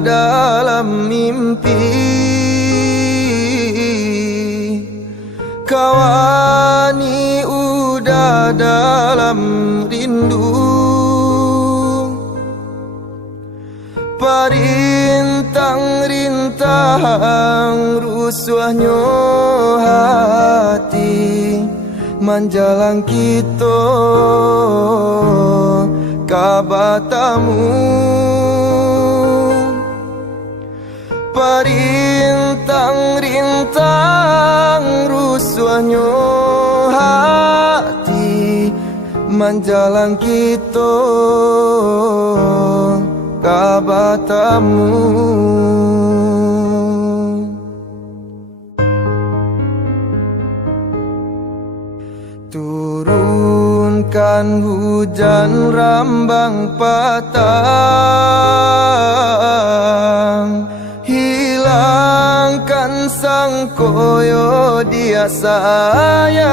dalam mimpi, kawani udah dalam rindu. Parintang-rintang rusuhnya hati, manjalang kita kabatamu. Parintang-rintang rusuhnya hati, manjalang kita kabatamu. Turunkan hujan rambang patang, hilangkan sang koyo dia sayang.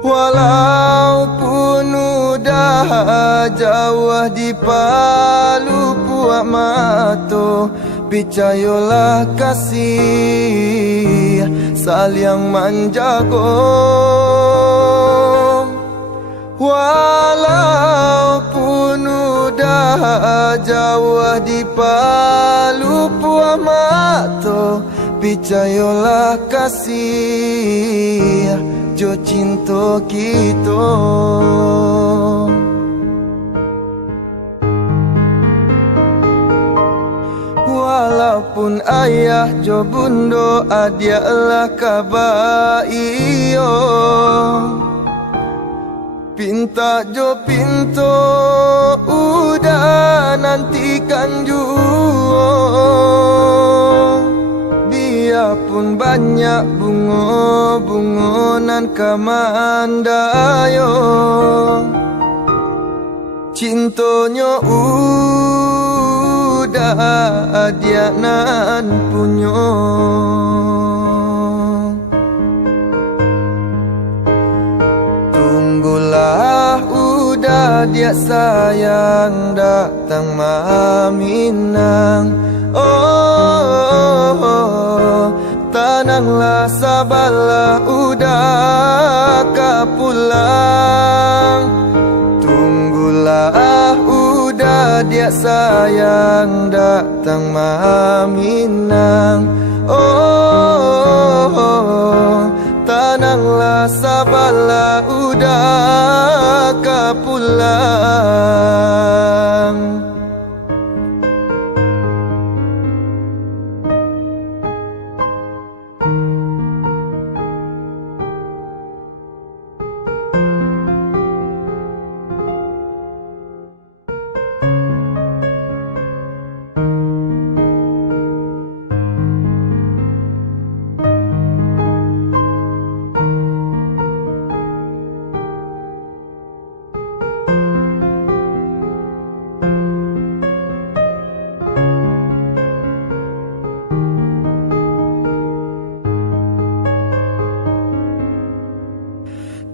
Walaupun udah jauh di palu puak mato, picayolah kasih saling menjago. Walaupun udah jauh di palu puak mato, picayolah kasih jo cinta kita. Walaupun ayah jo bundo adialah kabaiyo, pinta jo pinto udah nantikan juo. Biarpun banyak bunga-bungonan kamandayo, cintonya udah dia nan punyo. Tunggulah udah dia sayang datang maminang. Oh, tenanglah sabarlah udah kapulang. Tunggulah udah dia sayang datang maminang. Oh, tenanglah sabarlah udah kapulang.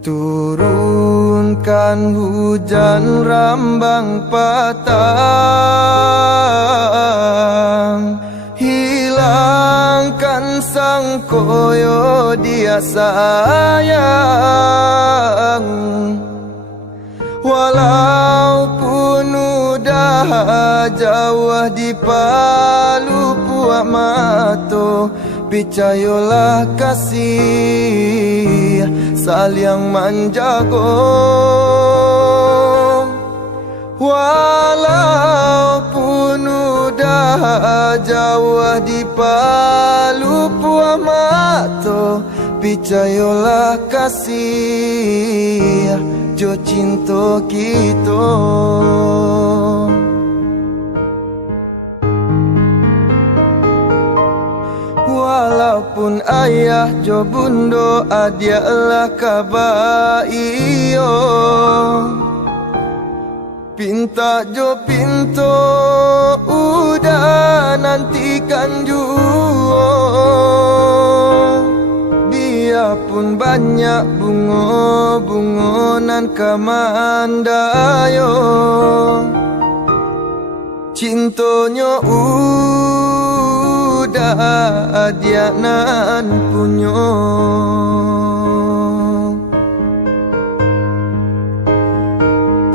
Turunkan hujan rambang patang, hilangkan sang koyo dia sayang. Walaupun udah jauh di palu puak mato, picayolah kasih saling menjago. Walaupun udah jauh di palu puak mato, picayolah kasih jo cinta kita. Walaupun ayah jo bundo adialah kabaiyo, pinta jo pinto udah nantikan juo. Biarpun banyak bunga-bungonan kamandayo, Cintonyo udah adianan punyo.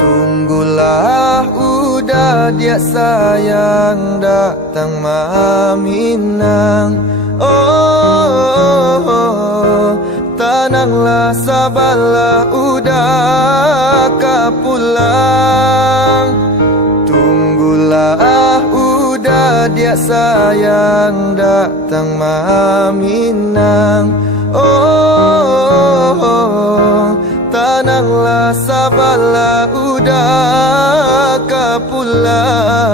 Tunggulah udah dia sayang datang maminang. Oh, tenanglah sabarlah udah kapulang. Tunggulah udah dia sayang datang maminang. Oh, tenanglah sabarlah udah kapulang.